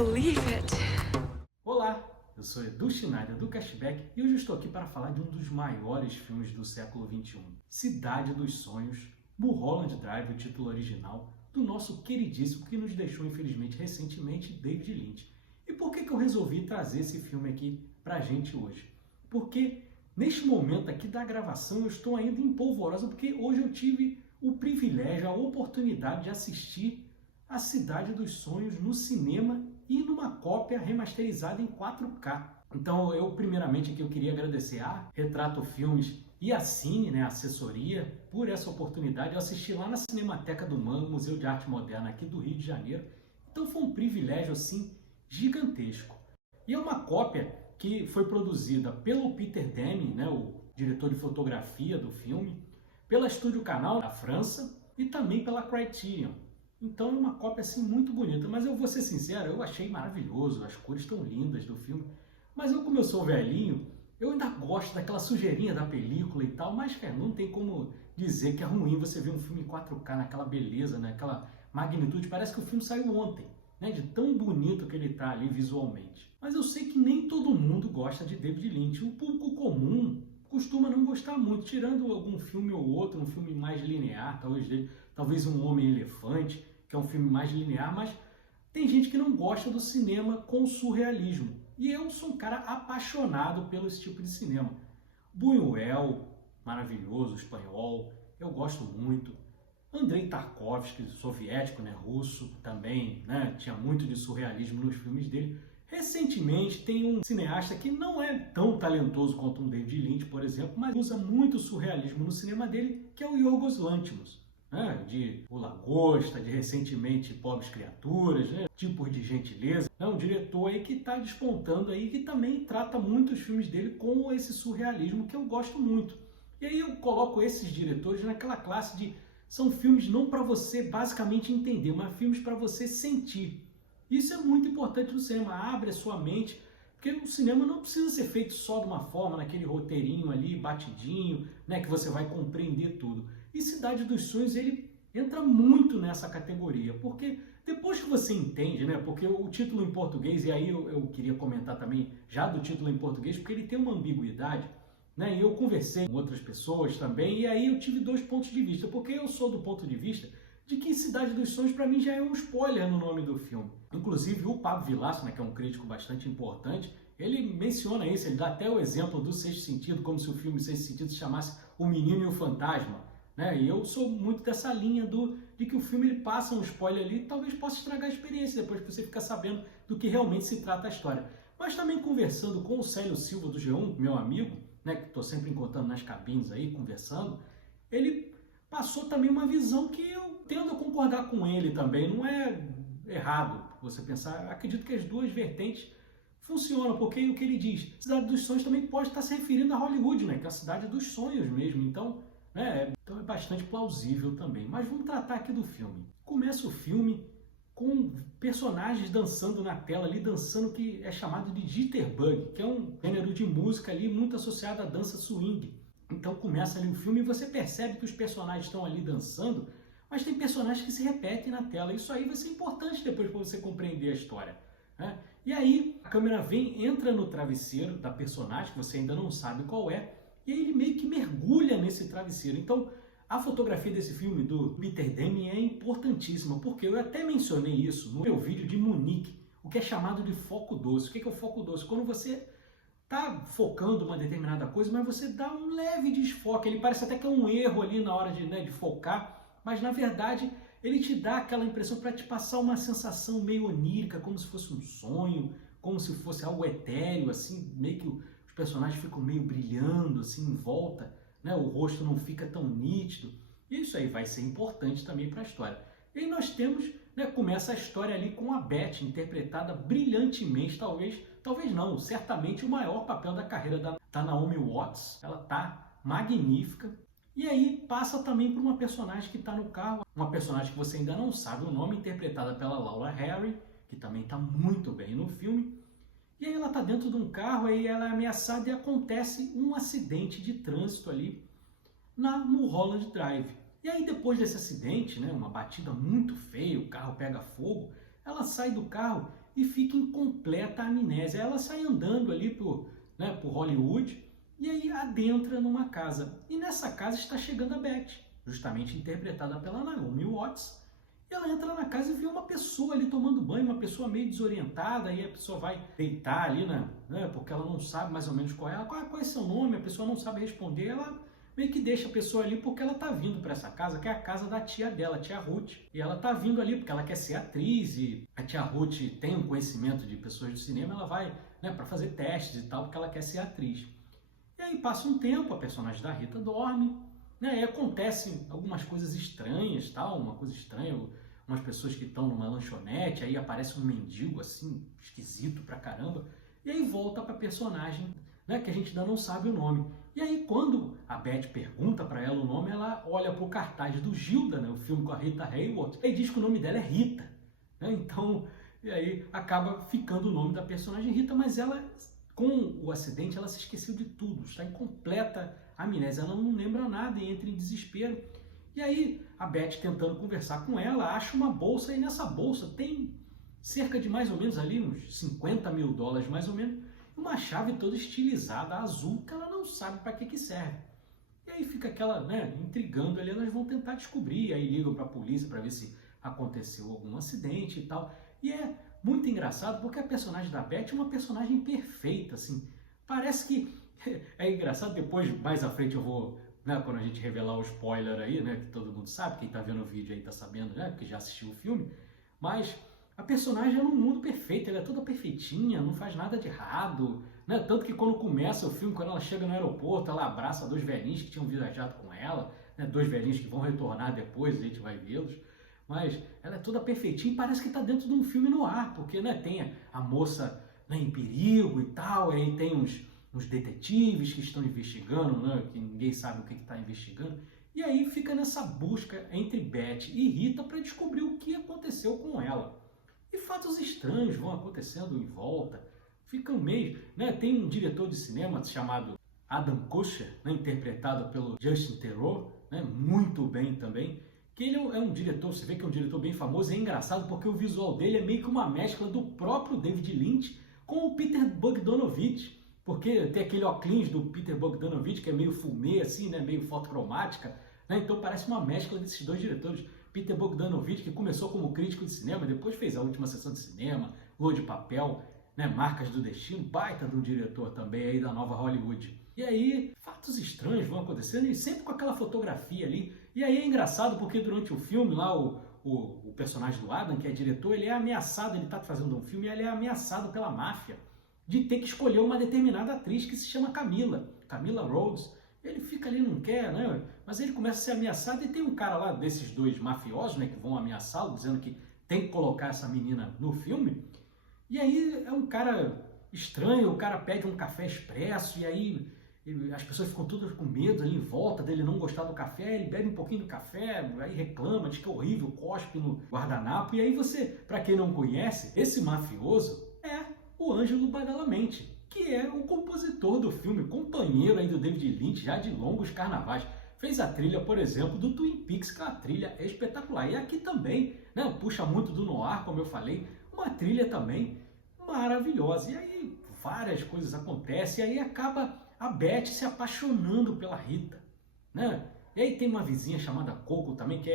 believe it. Olá, eu sou Edu Schneider do Cashback e hoje eu estou aqui para falar de um dos maiores filmes do século XXI, Cidade dos Sonhos, Mulholland Drive, o título original, do nosso queridíssimo que nos deixou infelizmente recentemente, David Lynch. E por que eu resolvi trazer esse filme aqui para a gente hoje? Porque neste momento aqui da gravação eu estou ainda em polvorosa porque hoje eu tive o privilégio, a oportunidade de assistir a Cidade dos Sonhos no cinema e numa cópia remasterizada em 4K. Então eu primeiramente aqui eu queria agradecer a Retrato Filmes e a Cine, né, a assessoria, por essa oportunidade. Eu assisti lá na Cinemateca do MAM, Museu de Arte Moderna aqui do Rio de Janeiro. Então foi um privilégio assim gigantesco. E é uma cópia que foi produzida pelo Peter Deming, né, o diretor de fotografia do filme, pela Estúdio Canal da França e também pela Criterion. Então é uma cópia assim muito bonita, mas eu vou ser sincero, eu achei maravilhoso, as cores tão lindas do filme. Mas eu, como eu sou velhinho, eu ainda gosto daquela sujeirinha da película e tal, mas cara, não tem como dizer que é ruim você ver um filme em 4K naquela beleza, naquela magnitude. Parece que o filme saiu ontem, né, de tão bonito que ele tá ali visualmente. Mas eu sei que nem todo mundo gosta de David Lynch. O público comum costuma não gostar muito, tirando algum filme ou outro, um filme mais linear, talvez Um Homem-Elefante, que é um filme mais linear, mas tem gente que não gosta do cinema com surrealismo. E eu sou um cara apaixonado pelo esse tipo de cinema. Buñuel, maravilhoso, espanhol, eu gosto muito. Andrei Tarkovsky, soviético, né, russo, também, né, tinha muito de surrealismo nos filmes dele. Recentemente tem um cineasta que não é tão talentoso quanto um David Lynch, por exemplo, mas usa muito surrealismo no cinema dele, que é o Yorgos Lanthimos. Né, de O Lagosta, de recentemente Pobres Criaturas, né, Tipos de Gentileza. É um diretor aí que está despontando aí, que também trata muito os filmes dele com esse surrealismo que eu gosto muito. E aí eu coloco esses diretores naquela classe de são filmes não para você basicamente entender, mas filmes para você sentir. Isso é muito importante no cinema, abre a sua mente, porque o cinema não precisa ser feito só de uma forma, naquele roteirinho ali, batidinho, né, que você vai compreender tudo. E Cidade dos Sonhos, ele entra muito nessa categoria, porque depois que você entende, né, porque o título em português, e aí eu queria comentar também já do título em português, porque ele tem uma ambiguidade, né, e eu conversei com outras pessoas também, e aí eu tive dois pontos de vista, porque eu sou do ponto de vista de que Cidade dos Sonhos, para mim, já é um spoiler no nome do filme. Inclusive, o Pablo Vilaça, né, que é um crítico bastante importante, ele menciona isso, ele dá até o exemplo do Sexto Sentido, como se o filme Sexto Sentido se chamasse O Menino e o Fantasma. Né? E eu sou muito dessa linha de que o filme ele passa um spoiler ali, talvez possa estragar a experiência depois que você ficar sabendo do que realmente se trata a história. Mas também conversando com o Célio Silva do G1, meu amigo, né, que estou sempre encontrando nas cabines aí, conversando, ele passou também uma visão que eu tendo a concordar com ele também. Não é errado você pensar, acredito que as duas vertentes funcionam, porque o que ele diz, Cidade dos Sonhos também pode estar se referindo a Hollywood, né, que é a cidade dos sonhos mesmo, então é bastante plausível também. Mas vamos tratar aqui do filme. Começa o filme com personagens dançando na tela ali, dançando que é chamado de jitterbug, que é um gênero de música ali muito associado à dança swing. Então começa ali o filme e você percebe que os personagens estão ali dançando, mas tem personagens que se repetem na tela. Isso aí vai ser importante depois para você compreender a história. Né? E aí a câmera entra no travesseiro da personagem, que você ainda não sabe qual é, e aí ele meio que mergulha nesse travesseiro. Então, a fotografia desse filme do Peter Deming é importantíssima, porque eu até mencionei isso no meu vídeo de Munique, o que é chamado de foco doce. O que é o foco doce? Quando você está focando uma determinada coisa, mas você dá um leve desfoque. Ele parece até que é um erro ali na hora de focar, mas na verdade ele te dá aquela impressão para te passar uma sensação meio onírica, como se fosse um sonho, como se fosse algo etéreo, assim, meio que os personagens ficam meio brilhando assim em volta, né? O rosto não fica tão nítido. E isso aí vai ser importante também para a história. E aí nós temos, né, começa a história ali com a Beth, interpretada brilhantemente, talvez não, certamente o maior papel da carreira da Naomi Watts. Ela tá magnífica. E aí passa também por uma personagem que está no carro, uma personagem que você ainda não sabe o nome, interpretada pela Laura Harry, que também está muito bem no filme. E aí ela está dentro de um carro, aí ela é ameaçada e acontece um acidente de trânsito ali na Mulholland Drive. E aí depois desse acidente, né, uma batida muito feia, o carro pega fogo, ela sai do carro e fica em completa amnésia. Ela sai andando ali por Hollywood e aí adentra numa casa. E nessa casa está chegando a Beth, justamente interpretada pela Naomi Watts. E ela entra na casa e vê uma pessoa ali tomando banho, uma pessoa meio desorientada, aí a pessoa vai deitar ali, porque ela não sabe mais ou menos qual é seu nome, a pessoa não sabe responder, ela meio que deixa a pessoa ali porque ela tá vindo para essa casa, que é a casa da tia dela, a tia Ruth. E ela tá vindo ali porque ela quer ser atriz e a tia Ruth tem um conhecimento de pessoas do cinema, ela vai, para fazer testes e tal, porque ela quer ser atriz. E aí passa um tempo, a personagem da Rita dorme, e acontecem algumas coisas estranhas, tal, uma coisa estranha, umas pessoas que estão numa lanchonete, aí aparece um mendigo assim, esquisito pra caramba, e aí volta pra personagem, que a gente ainda não sabe o nome. E aí quando a Beth pergunta pra ela o nome, ela olha pro cartaz do Gilda, o filme com a Rita Hayworth, e diz que o nome dela é Rita. Então, e aí acaba ficando o nome da personagem Rita, mas ela, com o acidente, ela se esqueceu de tudo, está em completa amnésia, ela não lembra nada e entra em desespero. E aí a Beth, tentando conversar com ela, acha uma bolsa, e nessa bolsa tem cerca de mais ou menos ali uns 50 mil dólares mais ou menos, uma chave toda estilizada, azul, que ela não sabe para que serve. E aí fica aquela, intrigando ali, elas vão tentar descobrir, aí ligam para a polícia para ver se aconteceu algum acidente e tal. E é muito engraçado porque a personagem da Beth é uma personagem perfeita, assim. Parece que é engraçado, depois, mais à frente eu vou, quando a gente revelar o spoiler aí, que todo mundo sabe, quem tá vendo o vídeo aí tá sabendo, porque já assistiu o filme, mas a personagem é num mundo perfeito, ela é toda perfeitinha, não faz nada de errado, tanto que quando começa o filme, quando ela chega no aeroporto, ela abraça dois velhinhos que tinham viajado com ela, dois velhinhos que vão retornar depois, a gente vai vê-los, mas ela é toda perfeitinha e parece que tá dentro de um filme no ar, porque tem a moça em perigo e tal, aí tem uns detetives que estão investigando, que ninguém sabe o que está investigando, e aí fica nessa busca entre Beth e Rita para descobrir o que aconteceu com ela. E fatos estranhos vão acontecendo em volta, fica meio, tem um diretor de cinema chamado Adam Kutcher, interpretado pelo Justin Theroux, muito bem também, que ele é um diretor, você vê que é um diretor bem famoso, e é engraçado porque o visual dele é meio que uma mescla do próprio David Lynch com o Peter Bogdanovich, porque tem aquele óculos do Peter Bogdanovich que é meio fumê, assim, meio fotocromática, então parece uma mescla desses dois diretores. Peter Bogdanovich, que começou como crítico de cinema, depois fez A Última Sessão de Cinema, Lua de Papel, Marcas do Destino, baita de um diretor também aí da nova Hollywood. E aí, fatos estranhos vão acontecendo, e sempre com aquela fotografia ali. E aí é engraçado porque durante o filme lá, o personagem do Adam, que é diretor, ele é ameaçado, ele está fazendo um filme e ele é ameaçado pela máfia de ter que escolher uma determinada atriz que se chama Camila Rhodes. Ele fica ali, não quer, mas ele começa a ser ameaçado e tem um cara lá desses dois mafiosos, que vão ameaçá-lo, dizendo que tem que colocar essa menina no filme. E aí é um cara estranho, o cara pede um café expresso e aí as pessoas ficam todas com medo ali em volta dele não gostar do café, ele bebe um pouquinho do café, aí reclama, diz que é horrível, cospe no guardanapo. E aí você, para quem não conhece, esse mafioso é o Ângelo Badalamenti, que é o compositor do filme, companheiro aí do David Lynch já de longos carnavais. Fez a trilha, por exemplo, do Twin Peaks, que a trilha é espetacular. E aqui também, puxa muito do noir, como eu falei, uma trilha também maravilhosa. E aí várias coisas acontecem, e aí acaba a Beth se apaixonando pela Rita, E aí tem uma vizinha chamada Coco também, que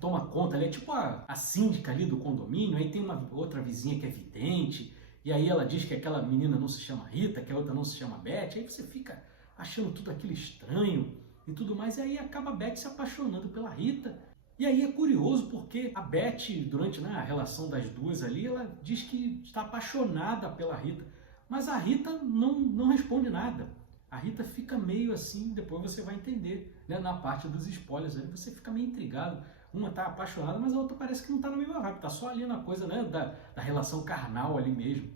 toma conta, ela é tipo a síndica ali do condomínio, aí tem uma outra vizinha que é vidente, e aí ela diz que aquela menina não se chama Rita, que a outra não se chama Beth, aí você fica achando tudo aquilo estranho e tudo mais, e aí acaba a Beth se apaixonando pela Rita. E aí é curioso porque a Beth, durante a relação das duas ali, ela diz que está apaixonada pela Rita, mas a Rita não responde nada. A Rita fica meio assim, depois você vai entender, na parte dos spoilers, aí você fica meio intrigado. Uma está apaixonada, mas a outra parece que não está na mesma vibe, está só ali na coisa da relação carnal ali mesmo.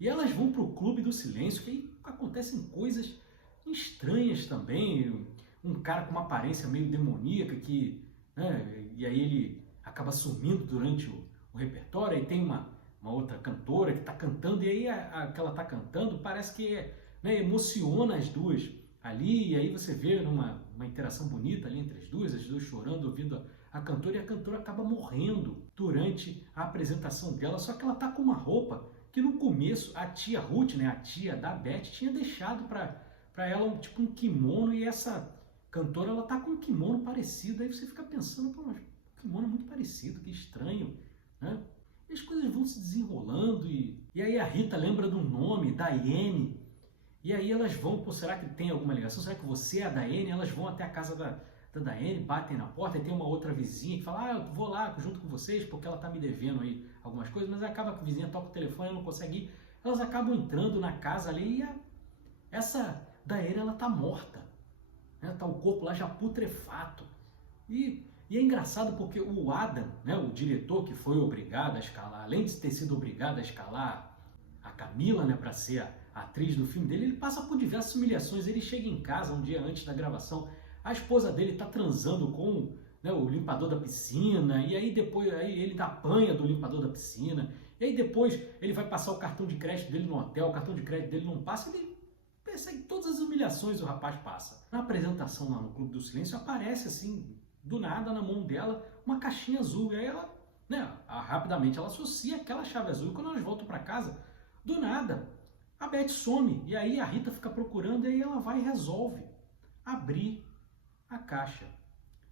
E elas vão para o Clube do Silêncio, que aí acontecem coisas estranhas também. Um cara com uma aparência meio demoníaca, e aí ele acaba sumindo durante o repertório, e tem uma outra cantora que está cantando, e aí a que ela está cantando parece que emociona as duas ali, e aí você vê uma interação bonita ali entre as duas chorando, ouvindo a cantora, e a cantora acaba morrendo durante a apresentação dela, só que ela está com uma roupa que no começo a tia Ruth, né, a tia da Beth, tinha deixado para ela um kimono, e essa cantora, ela tá com um kimono parecido. Aí você fica pensando, pô, mas o kimono é muito parecido, que estranho, né? E as coisas vão se desenrolando, e aí a Rita lembra do nome, Diane, e aí elas vão, pô, será que tem alguma ligação? Será que você é a Diane? Elas vão até a casa da Diane, batem na porta, e tem uma outra vizinha que fala, eu vou lá junto com vocês porque ela tá me devendo aí algumas coisas, mas acaba que a vizinha toca o telefone, ela não consegue ir. Elas acabam entrando na casa ali, e essa Diane, ela tá morta, né? Tá o corpo lá já putrefato. E é engraçado porque o Adam, né, o diretor que foi obrigado a escalar, além de ter sido obrigado a escalar a Camila, né, para ser a atriz do filme dele, ele passa por diversas humilhações. Ele chega em casa um dia antes da gravação, a esposa dele está transando com, né, o limpador da piscina, e aí depois ele apanha do limpador da piscina, e aí depois ele vai passar o cartão de crédito dele no hotel, o cartão de crédito dele não passa, ele persegue todas as humilhações o rapaz passa. Na apresentação lá no Clube do Silêncio, aparece assim, do nada, na mão dela, uma caixinha azul, e aí ela, né, rapidamente ela associa aquela chave azul, e quando elas voltam para casa, do nada, a Beth some, e aí a Rita fica procurando, e aí ela vai e resolve abrir a caixa.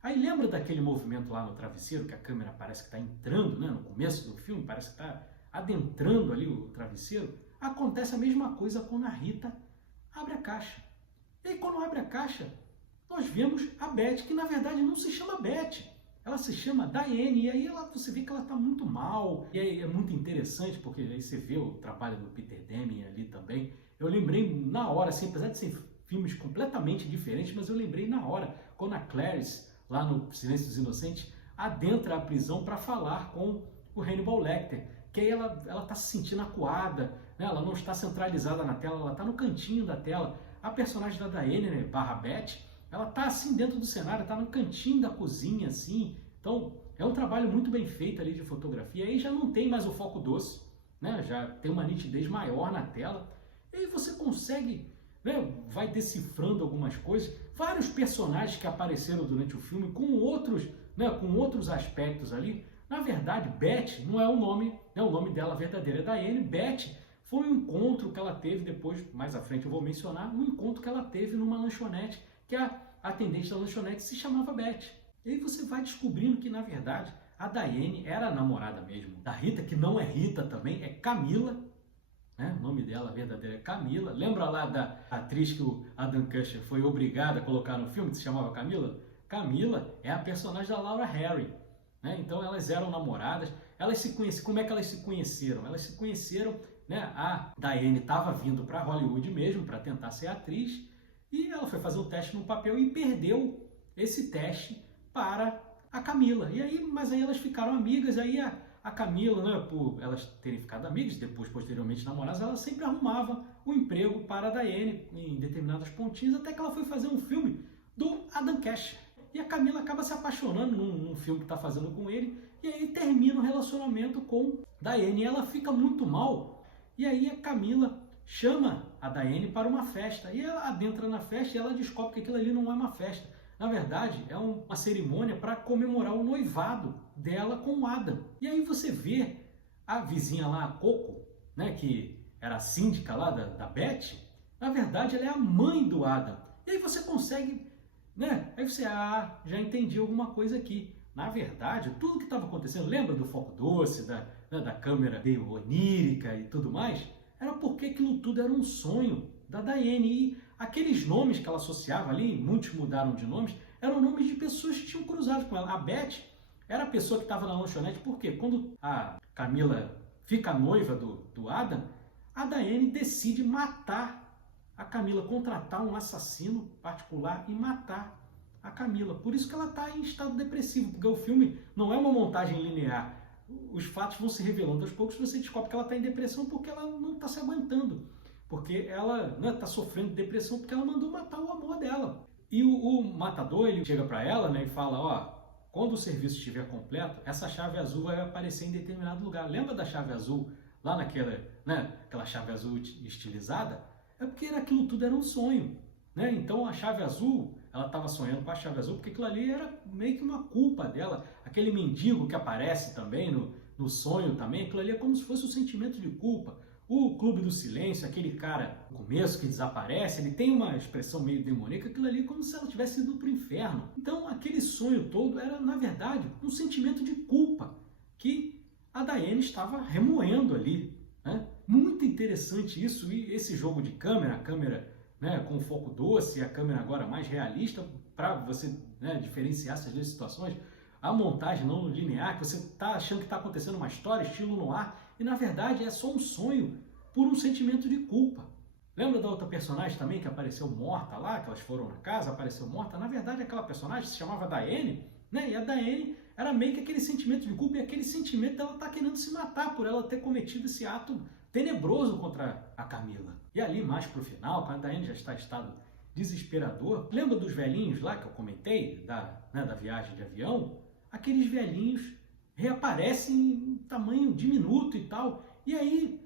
Aí lembra daquele movimento lá no travesseiro, que a câmera parece que está entrando, né, no começo do filme, parece que está adentrando ali o travesseiro? Acontece a mesma coisa quando a Rita abre a caixa. E aí quando abre a caixa, nós vemos a Beth, que na verdade não se chama Beth, ela se chama Diane, e aí você vê que ela está muito mal, e aí é muito interessante, porque aí você vê o trabalho do Peter Deming ali também. Eu lembrei na hora, assim, apesar de ser filmes completamente diferentes, mas eu lembrei na hora, quando a Clarice, lá no Silêncio dos Inocentes, adentra a prisão para falar com o Hannibal Lecter, que aí ela está se sentindo acuada, né? Ela não está centralizada na tela, ela está no cantinho da tela. A personagem da Diane, né, barra Beth, ela está assim dentro do cenário, está no cantinho da cozinha, assim. Então, é um trabalho muito bem feito ali de fotografia. Aí já não tem mais o foco doce, né? Já tem uma nitidez maior na tela. E aí você consegue, né, vai decifrando algumas coisas. Vários personagens que apareceram durante o filme com outros, né, com outros aspectos ali. Na verdade, Beth não é o nome, né, o nome dela verdadeiro é Diane. Beth foi um encontro que ela teve depois, mais à frente eu vou mencionar, um encontro que ela teve numa lanchonete, que a atendente da lanchonete se chamava Beth. E aí você vai descobrindo que, na verdade, a Diane era a namorada mesmo da Rita, que não é Rita também, é Camila, né? O nome dela verdadeiro é Camila. Lembra lá da atriz que o Adam Custer foi obrigado a colocar no filme, que se chamava Camila? Camila é a personagem da Laura Harry, né? Então elas eram namoradas. Elas se conheciam. Como é que elas se conheceram? Elas se conheceram, né? A Diane estava vindo para Hollywood mesmo para tentar ser atriz, e ela foi fazer o teste no papel e perdeu esse teste para a Camila. E aí, mas aí elas ficaram amigas. Aí a Camila, né, por elas terem ficado amigas, depois posteriormente namoradas, ela sempre arrumava um emprego para a Diane em determinadas pontinhas, até que ela foi fazer um filme do Adam Custer. E a Camila acaba se apaixonando num filme que está fazendo com ele, e aí termina o relacionamento com Diane. E ela fica muito mal, e aí a Camila chama a Diane para uma festa, e ela adentra na festa e ela descobre que aquilo ali não é uma festa. Na verdade, é uma cerimônia para comemorar o noivado dela com o Adam. E aí você vê a vizinha lá, a Coco, né, que era a síndica lá da Beth, na verdade ela é a mãe do Adam. E aí você consegue, né, aí você, já entendi alguma coisa aqui. Na verdade, tudo que estava acontecendo, lembra do foco doce, da câmera meio onírica e tudo mais? Era porque aquilo tudo era um sonho da Diane. E aqueles nomes que ela associava ali, muitos mudaram de nomes, eram nomes de pessoas que tinham cruzado com ela. A Beth era a pessoa que estava na lanchonete, porque quando a Camila fica noiva do Adam, a Diane decide matar a Camila, contratar um assassino particular e matar a Camila. Por isso que ela está em estado depressivo, porque o filme não é uma montagem linear. Os fatos vão se revelando aos poucos, você descobre que ela está em depressão porque ela não está se aguentando. Porque ela está sofrendo de depressão porque ela mandou matar o amor dela. E o matador, ele chega para ela, né, e fala, quando o serviço estiver completo, essa chave azul vai aparecer em determinado lugar. Lembra da chave azul, lá naquela, né, aquela chave azul estilizada? É porque aquilo tudo era um sonho, né? Então a chave azul, ela estava sonhando com a chave azul porque aquilo ali era meio que uma culpa dela. Aquele mendigo que aparece também no sonho também, aquilo ali é como se fosse um sentimento de culpa. O Clube do Silêncio, aquele cara no começo que desaparece, ele tem uma expressão meio demoníaca, aquilo ali é como se ela tivesse ido para o inferno. Então aquele sonho todo era, na verdade, um sentimento de culpa que a Diane estava remoendo ali, né? Muito interessante isso, e esse jogo de câmera, a câmera, né, com foco doce, a câmera agora mais realista, para você, né, diferenciar essas duas situações, a montagem não linear, que você está achando que está acontecendo uma história, estilo noir, e na verdade é só um sonho por um sentimento de culpa. Lembra da outra personagem também que apareceu morta lá, que elas foram na casa, apareceu morta? Na verdade aquela personagem se chamava Diane, né? E a Diane era meio que aquele sentimento de culpa, e aquele sentimento dela tá querendo se matar por ela ter cometido esse ato tenebroso contra a Camila. E ali mais pro final, quando a Diane já está em estado desesperador, lembra dos velhinhos lá que eu comentei, da viagem de avião? Aqueles velhinhos reaparecem em tamanho diminuto e tal, e aí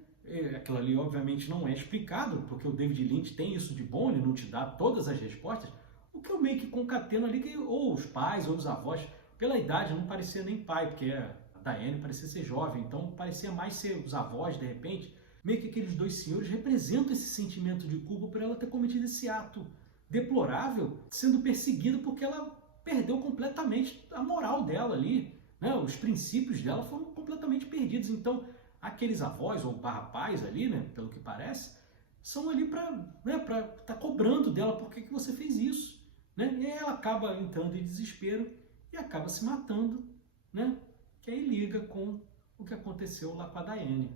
aquilo ali obviamente não é explicado, porque o David Lynch tem isso de bom, ele não te dá todas as respostas. O que eu meio que concateno ali, que ou os pais ou os avós, pela idade não parecia nem pai, porque a Diane parecia ser jovem, então parecia mais ser os avós de repente. Meio que aqueles dois senhores representam esse sentimento de culpa por ela ter cometido esse ato deplorável, sendo perseguida porque ela perdeu completamente a moral dela ali, né? Os princípios dela foram completamente perdidos. Então aqueles avós ou pais ali, né, pelo que parece, são ali para, né, tá cobrando dela por que você fez isso, né? E aí ela acaba entrando em desespero e acaba se matando, né? Que aí liga com o que aconteceu lá com a Diane,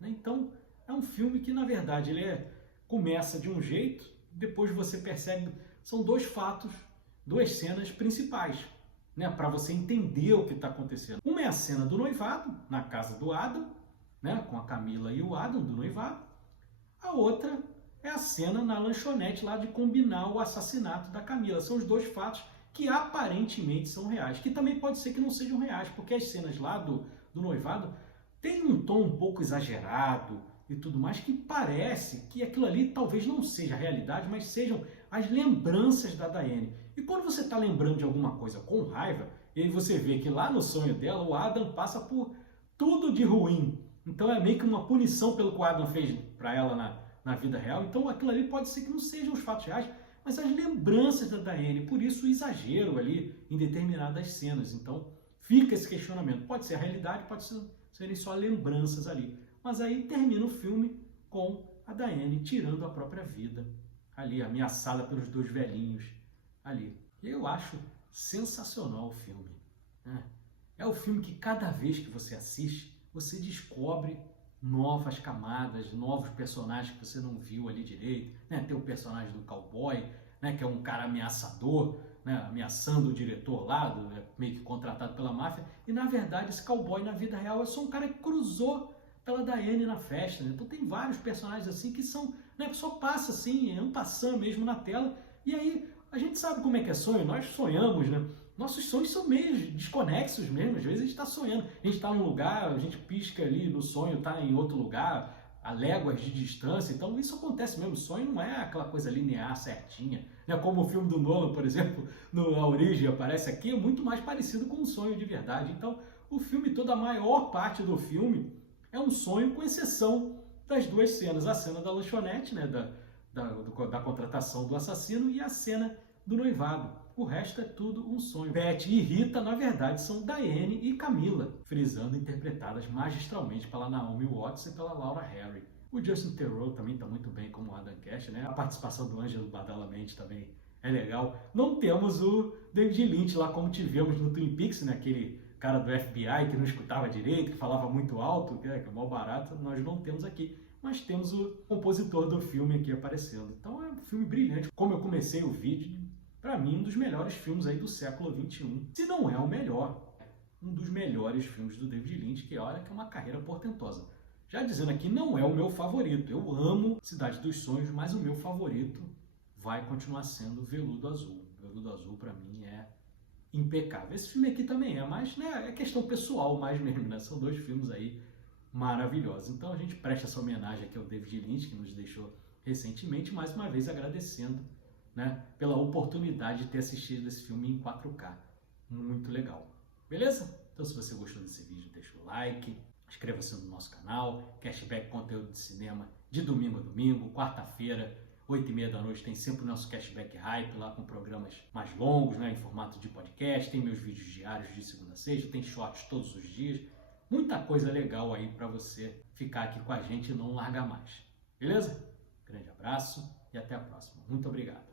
né? Então é um filme que na verdade ele começa de um jeito, depois você percebe, são dois fatos, duas cenas principais, né, para você entender o que está acontecendo. Uma é a cena do noivado na casa do Adam, né, com a Camila e o Adam do noivado. A outra é a cena na lanchonete lá de combinar o assassinato da Camila. São os dois fatos que aparentemente são reais, que também pode ser que não sejam reais, porque as cenas lá do noivado têm um tom um pouco exagerado e tudo mais, que parece que aquilo ali talvez não seja a realidade, mas sejam as lembranças da Diane. E quando você está lembrando de alguma coisa com raiva, e aí você vê que lá no sonho dela o Adam passa por tudo de ruim. Então é meio que uma punição pelo que o Adam fez para ela na vida real. Então aquilo ali pode ser que não sejam os fatos reais, mas as lembranças da Diane. Por isso o exagero ali em determinadas cenas. Então fica esse questionamento. Pode ser a realidade, pode serem só lembranças ali. Mas aí termina o filme com a Diane tirando a própria vida ali, ameaçada pelos dois velhinhos ali. Eu acho sensacional o filme, né? É o filme que cada vez que você assiste, você descobre novas camadas, novos personagens que você não viu ali direito, né? Tem o personagem do cowboy, né? Que é um cara ameaçador, né? Ameaçando o diretor lá, meio que contratado pela máfia, e na verdade esse cowboy na vida real é só um cara que cruzou pela Diane na festa, né? Então tem vários personagens assim que são, né, que só passa assim, é um passando mesmo na tela, e aí a gente sabe como é que é sonho, nós sonhamos, né? Nossos sonhos são meio desconexos mesmo, às vezes a gente está sonhando, a gente está num lugar, a gente pisca ali no sonho, está em outro lugar, a léguas de distância, então isso acontece mesmo, o sonho não é aquela coisa linear, certinha, né? Como o filme do Nolan, por exemplo, A Origem aparece aqui, é muito mais parecido com um sonho de verdade. Então o filme todo, a maior parte do filme é um sonho, com exceção das duas cenas, a cena da lanchonete, né, da contratação do assassino, e a cena do noivado. O resto é tudo um sonho. Beth e Rita, na verdade, são Diane e Camila, frisando, interpretadas magistralmente pela Naomi Watts e pela Laura Harry. O Justin Theroux também está muito bem como Adam Cash, né? A participação do Ângelo Badalamenti também é legal. Não temos o David Lynch lá como tivemos no Twin Peaks, né? Aquele cara do FBI que não escutava direito, que falava muito alto, que é mal barato, nós não temos aqui. Mas temos o compositor do filme aqui aparecendo. Então é um filme brilhante. Como eu comecei o vídeo, para mim, um dos melhores filmes aí do século XXI. Se não é o melhor, um dos melhores filmes do David Lynch, que olha que é uma carreira portentosa. Já dizendo aqui, não é o meu favorito. Eu amo Cidade dos Sonhos, mas o meu favorito vai continuar sendo Veludo Azul. Veludo Azul, para mim, é impecável. Esse filme aqui também é, mas né, é questão pessoal mais mesmo, né? São dois filmes aí maravilhosos. Então a gente presta essa homenagem aqui ao David Lynch, que nos deixou recentemente, mais uma vez agradecendo, né, pela oportunidade de ter assistido esse filme em 4K. Muito legal. Beleza? Então se você gostou desse vídeo, deixa o like, Inscreva-se no nosso canal, Cashback Conteúdo de Cinema, de domingo a domingo, quarta-feira, 8h30 da noite, tem sempre o nosso Cashback Hype lá com programas mais longos, né, em formato de podcast, tem meus vídeos diários de segunda a sexta, tem shorts todos os dias, muita coisa legal aí para você ficar aqui com a gente e não largar mais. Beleza? Grande abraço e até a próxima. Muito obrigado.